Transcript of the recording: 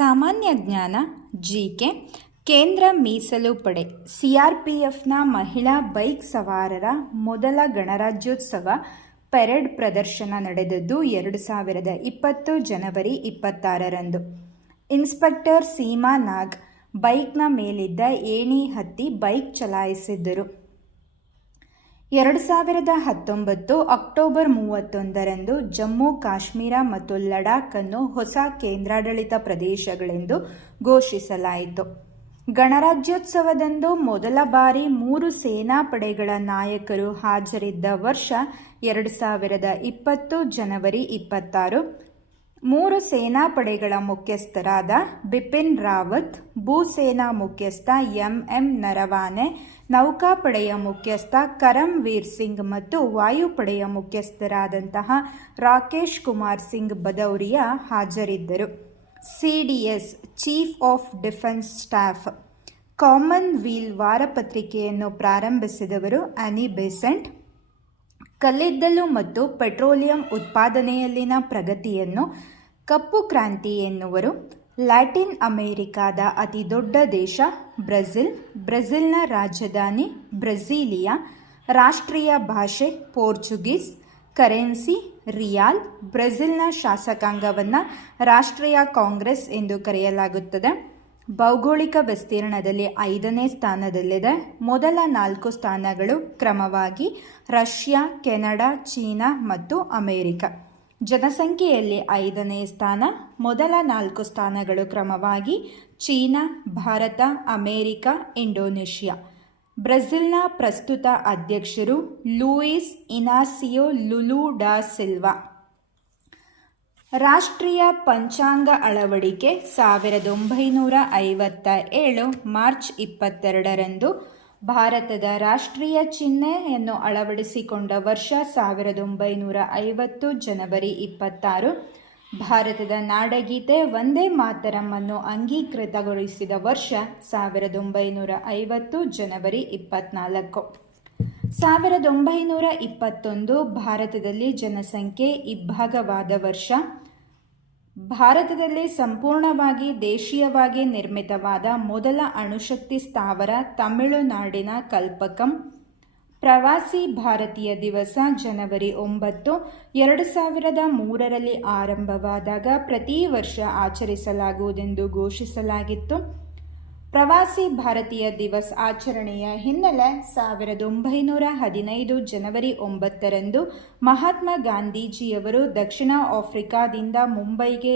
ಸಾಮಾನ್ಯ ಜ್ಞಾನ ಜಿಕೆ. ಕೇಂದ್ರ ಮೀಸಲು ಪಡೆ ಸಿಆರ್ಪಿಎಫ್ನ ಮಹಿಳಾ ಬೈಕ್ ಸವಾರರ ಮೊದಲ ಗಣರಾಜ್ಯೋತ್ಸವ ಪೆರೇಡ್ ಪ್ರದರ್ಶನ ನಡೆದದ್ದು 2020 ಜನವರಿ 26ರಂದು. ಇನ್ಸ್ಪೆಕ್ಟರ್ ಸೀಮಾ ನಾಗ್ ಬೈಕ್ನ ಮೇಲಿದ್ದ ಏಣಿ ಹತ್ತಿ ಬೈಕ್ ಚಲಾಯಿಸಿದ್ದರು. 2019 ಅಕ್ಟೋಬರ್ 31ರಂದು ಜಮ್ಮು ಕಾಶ್ಮೀರ ಮತ್ತು ಲಡಾಖ್ ಅನ್ನು ಹೊಸ ಕೇಂದ್ರಾಡಳಿತ ಪ್ರದೇಶಗಳೆಂದು ಘೋಷಿಸಲಾಯಿತು. ಗಣರಾಜ್ಯೋತ್ಸವದಂದು ಮೊದಲ ಬಾರಿ 3 ಸೇನಾ ಪಡೆಗಳ ನಾಯಕರು ಹಾಜರಿದ್ದ ವರ್ಷ 2020 ಜನವರಿ 26. 3 ಸೇನಾ ಪಡೆಗಳ ಮುಖ್ಯಸ್ಥರಾದ ಬಿಪಿನ್ ರಾವತ್, ಭೂಸೇನಾ ಮುಖ್ಯಸ್ಥ ಎಂಎಂ ನರವಾನೆ, ನೌಕಾಪಡೆಯ ಮುಖ್ಯಸ್ಥ ಕರಮ್ ವೀರ್ ಸಿಂಗ್ ಮತ್ತು ವಾಯುಪಡೆಯ ಮುಖ್ಯಸ್ಥರಾದಂತಹ ರಾಕೇಶ್ ಕುಮಾರ್ ಸಿಂಗ್ ಭದೌರಿಯಾ ಹಾಜರಿದ್ದರು. CDS chief of defence staff commonweal ವಾರಪತ್ರಿಕೆಯನ್ನು ಪ್ರಾರಂಭಿಸಿದವರು ಆನಿ ಬೆಸೆಂಟ್. ಕಲ್ಲಿದ್ದಲು ಮತ್ತು ಪೆಟ್ರೋಲಿಯಂ ಉತ್ಪಾದನೆಯಲ್ಲಿನ ಪ್ರಗತಿಯನ್ನು ಕಪ್ಪು ಕ್ರಾಂತಿ ಎನ್ನುವರು. ಲ್ಯಾಟಿನ್ ಅಮೆರಿಕಾದ ಅತಿ ದೊಡ್ಡ ದೇಶ ಬ್ರೆಜಿಲ್. ಬ್ರೆಜಿಲ್ನ ರಾಜಧಾನಿ ಬ್ರೆಸಿಲಿಯಾ. ರಾಷ್ಟ್ರೀಯ ಭಾಷೆ ಪೋರ್ಚುಗೀಸ್. Currency real. ಬ್ರೆಜಿಲ್ನ ಶಾಸಕಾಂಗವನ್ನು ರಾಷ್ಟ್ರೀಯ ಕಾಂಗ್ರೆಸ್ ಎಂದು ಕರೆಯಲಾಗುತ್ತದೆ. ಭೌಗೋಳಿಕ ವಿಸ್ತೀರ್ಣದಲ್ಲಿ 5ನೇ ಸ್ಥಾನದಲ್ಲಿದೆ. ಮೊದಲ 4 ಸ್ಥಾನಗಳು ಕ್ರಮವಾಗಿ ರಷ್ಯಾ, ಕೆನಡಾ, ಚೀನಾ ಮತ್ತು ಅಮೆರಿಕ. ಜನಸಂಖ್ಯೆಯಲ್ಲಿ 5ನೇ ಸ್ಥಾನ. ಮೊದಲ 4 ಸ್ಥಾನಗಳು ಕ್ರಮವಾಗಿ ಚೀನಾ, ಭಾರತ, ಅಮೆರಿಕ, ಇಂಡೋನೇಷ್ಯಾ. ಬ್ರೆಜಿಲ್ನ ಪ್ರಸ್ತುತ ಅಧ್ಯಕ್ಷರು ಲೂಯಿಸ್ ಇನಾಸಿಯೋ ಲುಲು ಡಾ ಸಿಲ್ವಾ. ರಾಷ್ಟ್ರೀಯ ಪಂಚಾಂಗ ಅಳವಡಿಕೆ 1957 ಮಾರ್ಚ್ 22ರಂದು. ಭಾರತದ ರಾಷ್ಟ್ರೀಯ ಚಿಹ್ನೆಯನ್ನು ಅಳವಡಿಸಿಕೊಂಡ ವರ್ಷ 1950 ಜನವರಿ 26. ಭಾರತದ ನಾಡಗೀತೆ ವಂದೇ ಮಾತರಂ ಅನ್ನು ಅಂಗೀಕೃತಗೊಳಿಸಿದ ವರ್ಷ 1950 ಜನವರಿ 24. 1921 ಭಾರತದಲ್ಲಿ ಜನಸಂಖ್ಯೆ ಇಬ್ಬಾಗವಾದ ವರ್ಷ. ಭಾರತದಲ್ಲಿ ಸಂಪೂರ್ಣವಾಗಿ ದೇಶೀಯವಾಗಿ ನಿರ್ಮಿತವಾದ ಮೊದಲ ಅಣುಶಕ್ತಿ ಸ್ಥಾವರ ತಮಿಳುನಾಡಿನ ಕಲ್ಪಕಂ. ಪ್ರವಾಸಿ ಭಾರತೀಯ ದಿವಸ ಜನವರಿ 9. 2003ರಲ್ಲಿ ಆರಂಭವಾದಾಗ ಪ್ರತಿ ವರ್ಷ ಆಚರಿಸಲಾಗುವುದೆಂದು ಘೋಷಿಸಲಾಗಿತ್ತು. ಪ್ರವಾಸಿ ಭಾರತೀಯ ದಿವಸ್ ಆಚರಣೆಯ ಹಿನ್ನೆಲೆ 1915 ಜನವರಿ 9ರಂದು ಮಹಾತ್ಮ ಗಾಂಧೀಜಿಯವರು ದಕ್ಷಿಣ ಆಫ್ರಿಕಾದಿಂದ ಮುಂಬೈಗೆ